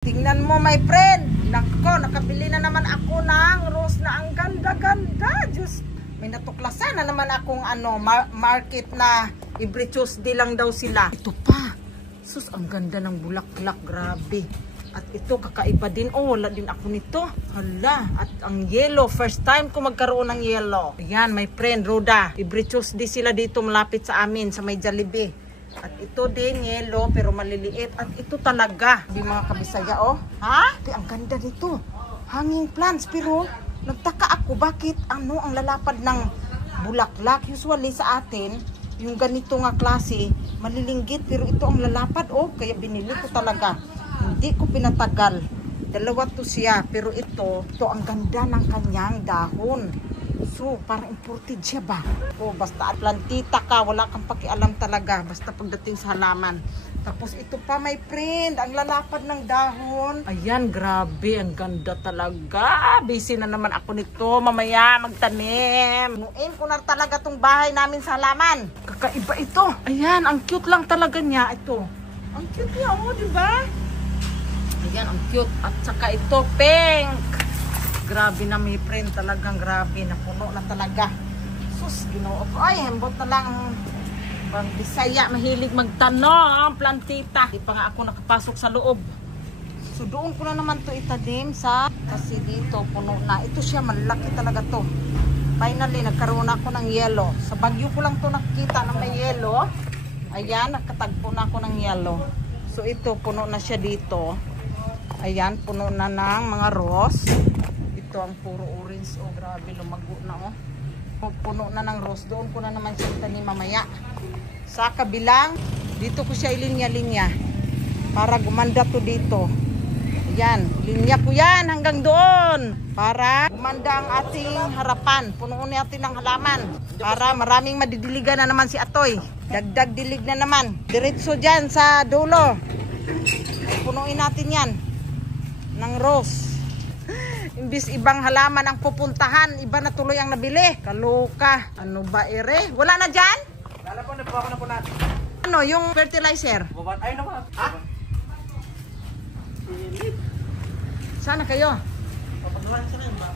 Tingnan mo, my friend. Nako, nakabili na naman ako ng rose na ang ganda-ganda. Diyos, may natuklasan na naman akong market na every Tuesday lang daw sila. Ito pa. Sus, ang ganda ng bulaklak. Grabe. At ito, kakaiba din. Oh, wala din ako nito. Hala. At ang yellow. First time ko magkaroon ng yellow. Ayan, my friend, Roda. Every Tuesday sila dito malapit sa amin, sa may Jollibee. At ito din, yellow, pero maliliit. At ito talaga. Di mga kabisaya, oh. Ha? Ang ganda nito. Hanging plants. Pero, nagtaka ako, bakit ang lalapad ng bulaklak? Usually sa atin, yung ganito nga klase, malilinggit. Pero ito ang lalapad, oh. Kaya binili ko talaga. Hindi ko pinatagal. Dalawa to siya. Pero ito ang ganda ng kanyang dahon. So, parang imported siya ba? O, basta plantita ka, wala kang pakialam talaga. Basta pagdating sa halaman. Tapos ito pa, my friend, ang lalapad ng dahon. Ayan, grabe, ang ganda talaga. Busy na naman ako nito, mamaya magtanim. Nuin ko na talaga tong bahay namin sa halaman. Kakaiba ito. Ayan, ang cute lang talaga niya. Ito. Ang cute niya, oh, diba? Ayan, ang cute. At saka ito, pink. Grabe na, my friend, talagang grabe, napuno na talaga. Sus, ginoo ko. Ay, hembot na lang pang Bisaya, mahilig magtanom, plantita. Di pa nga ako nakapasok sa loob. So, doon ko na naman to itanim sa, kasi dito, puno na. Ito siya, malaki talaga to. Finally, nagkaroon ako ng yellow. Sa Bagyo ko lang to nakikita na may yellow. Ayan, nakatagpo na ako ng yellow. So, ito, puno na siya dito. Ayan, puno na ng mga rose. Ito ang puro orange. Oh, grabe, lumago na, oh. Puno na ng rose. Doon ko na naman siya itanim mamaya. Sa kabilang, dito ko siya ilinya-linya. Para gumanda to dito. Ayan, linya ko yan hanggang doon. Para gumanda ang ating harapan. Punuin natin ng halaman. Para maraming madidiligan na naman si Atoy. Dagdag dilig na naman. Diretso dyan sa dulo. Punuin natin yan ng rose. Imbis ibang halaman ang pupuntahan, iba na tuloy ang nabili. Kaloka. Ano ba, ere? Wala na dyan? Wala po, nabuha ko na po natin. Ano, yung fertilizer? Ay, naman. Ha? Sana kayo? Papagawa na sila yun ba?